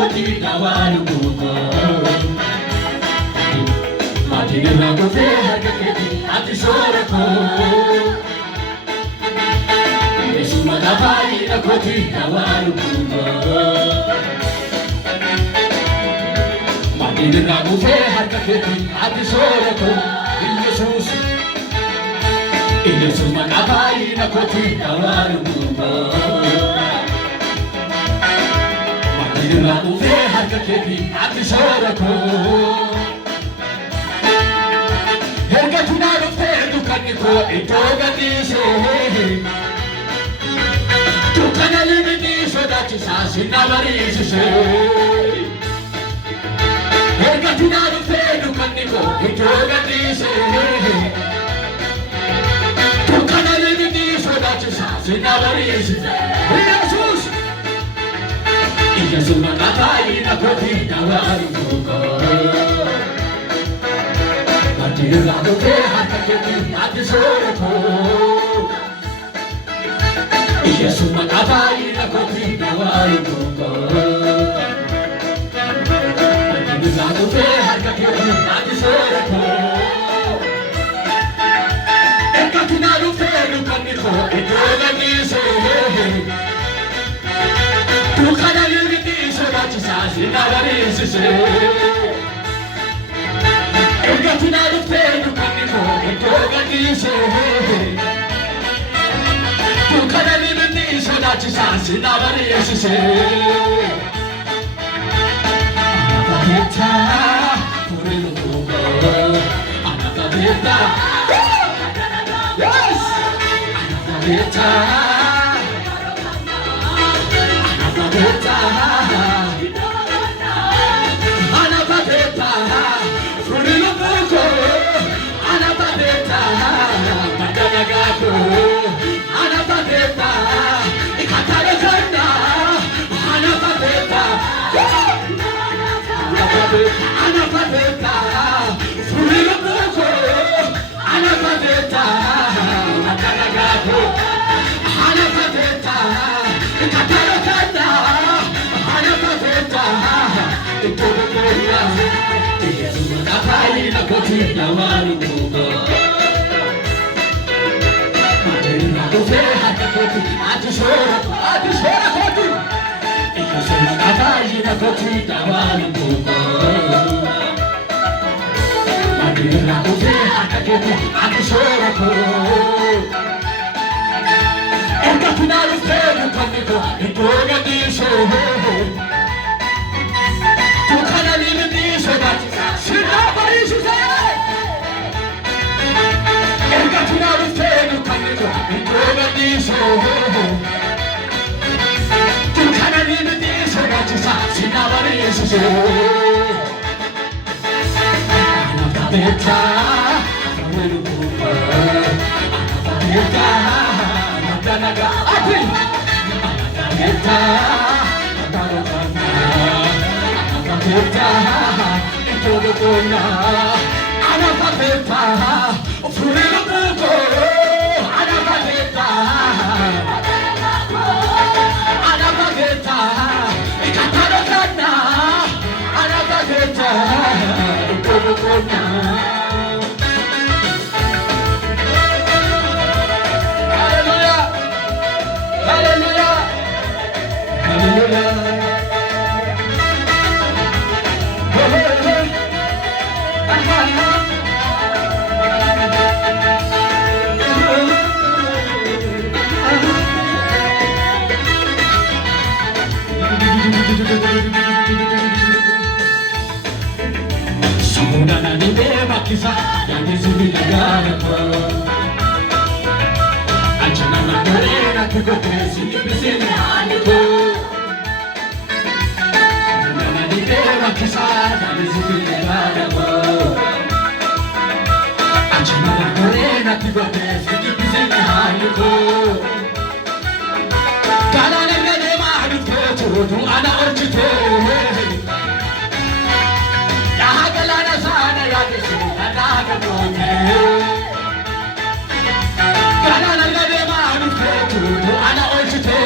koti dawalu buko Madina rago fe harkaketi ati sorako Yesu madafai na koti dawalu buko Madina rago fe harkaketi ati sorako Yesu madafai na koti dawalu buko Madina ufe harkaketi ati sorako Herga tunaro fe dukani ko itoga dise Tukana lini sodachi sasi navarisi se Herga tunaro fe dukani ko itoga dise Tukana lini sodachi sasi navarisi se Jesus Yesu madafai na koti dawalu buko Madina rago fe harkaketi ati sorako Yesu madafai na koti dawalu buko Madina rago fe harkaketi ati sorako Ekatina rufe dukani ko itoga nise Tukana liriti sodachi sasi navarisi se Ergatina rufe dukani ko itoga nise Tukana liriti sodachi sasi navarisi se Anata deta furelu buko Anata deta Yes! Anata deta Anapateta, furilo buko. Anapateta, matanagato. Anapateta, ikatarokanda. Anapateta, anapateta, furilo buko. Anapateta, matanagato. Anapateta, ikatarokanda. Yesu madafai na koti dawalu buko Madina ufe harkaketi ati sorako Yesu madafai na koti dawalu buko Madina ufe harkaketi ati sorako Ergatina rufe dukani ko itoga nise Tukana lini sodachi sasi navarisi se Ergatina rufe dukani ko itoga nise Tukana lini sodachi sasi navarisi se Anapateta furelu buko Anapateta matanaga ati Anapateta matarokana Anapateta itodokona Anapateta furelu buko Anapateta Anapateta ikatarokana Anapateta itodokona Hallelujah Hallelujah Hallelujah Sumuna ni beba kisa ya nizuri lagana kwa Achana na dorena kikotezi nipizini haniko Sumuna ni beba kisa ya nizuri lagana kwa Achana na dorena kikotezi nipizini haniko Kana nengane maadu tetu tu ana orchite Yahagalana sana ya kisi anaga mote Kana nengane maadu tetu tu ana orchite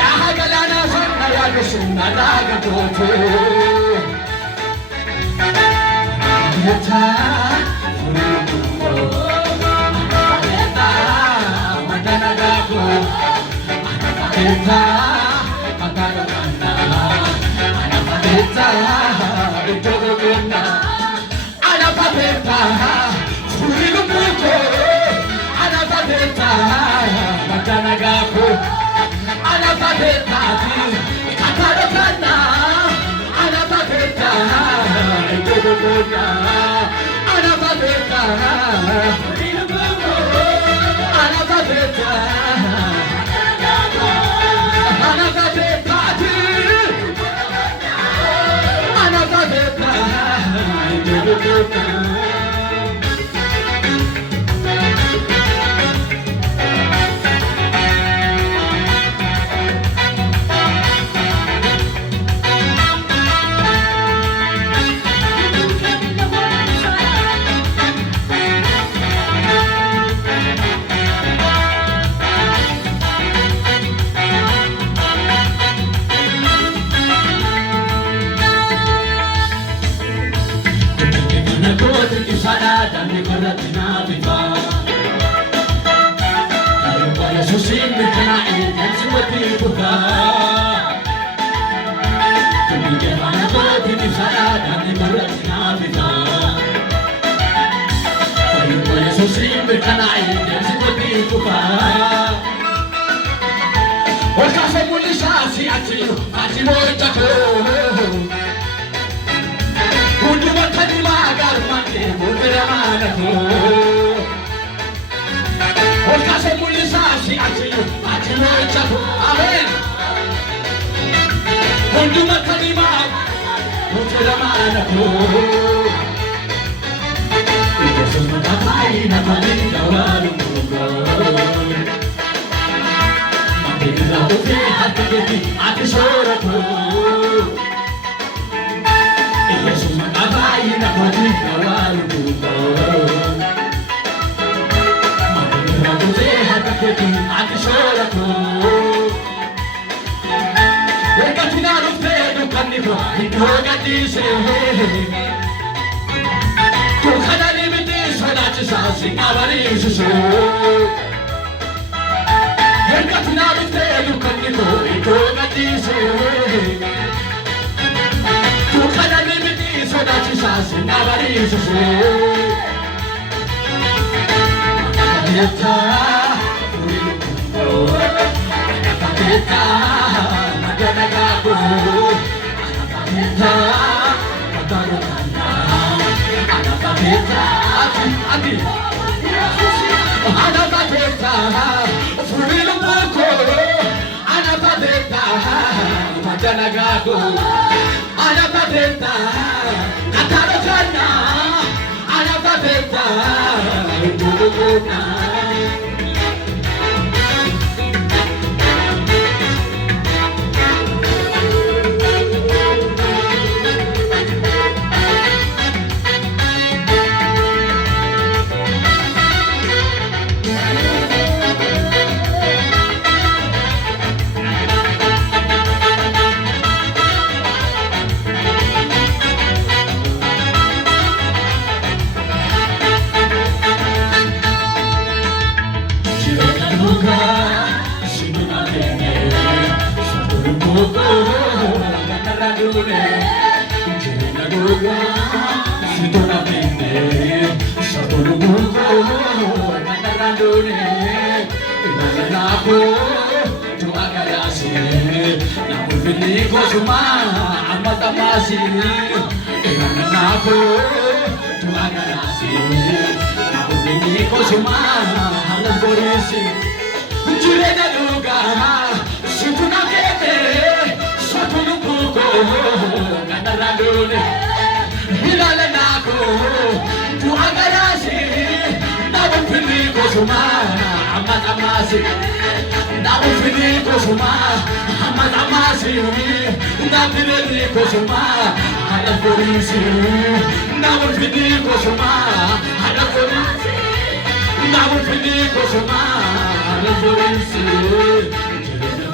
Yahagalana sana nadaga kote Yata Furiluko Yata Madanaga ko Yata Kakaragana Yata Itogogana Anapateta Furiluko Anapateta Madanaga ko Anapateta Kakaragana Anapateta Itogogana Anapateta Anapateta Anapateta Anapateta Itogogana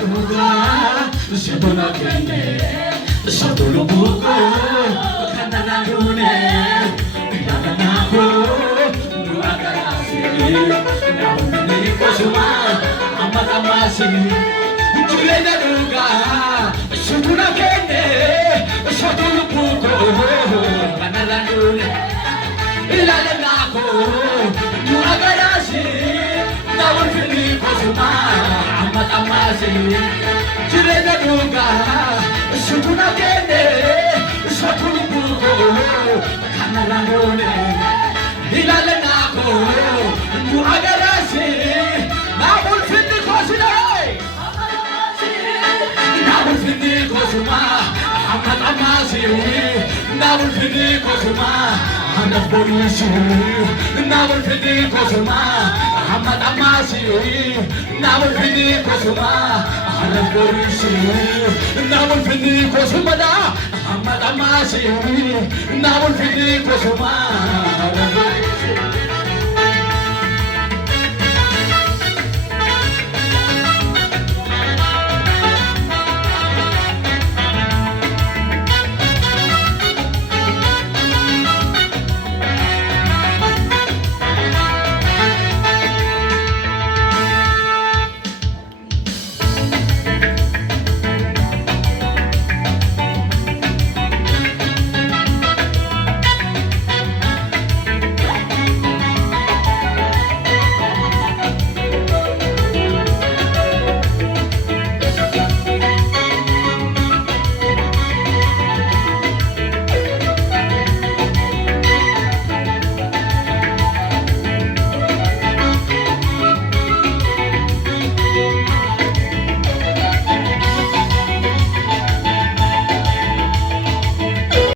duga Sedona kene Sotolo buko Kanana dune Ilana ko Nuaga nasi Naumini kosuma Amata masi Julena duga Sedona kene Sotolo buko Kanana dune Ilana ko Nuaga nasi Naumini kosuma Amata masi Julena duga Sedona kene Sotolo buko Kanana dune Ilana ko Nuaga nasi Naumini kosuma Nabul fini kosuma, amat amasi. Nabul fini kosuma, anak polisi. Nabul fini kosuma, amat amasi. Nabul fini kosuma, anak polisi. Nabul fini kosuma da, amat amasi. Nabul fini kosuma,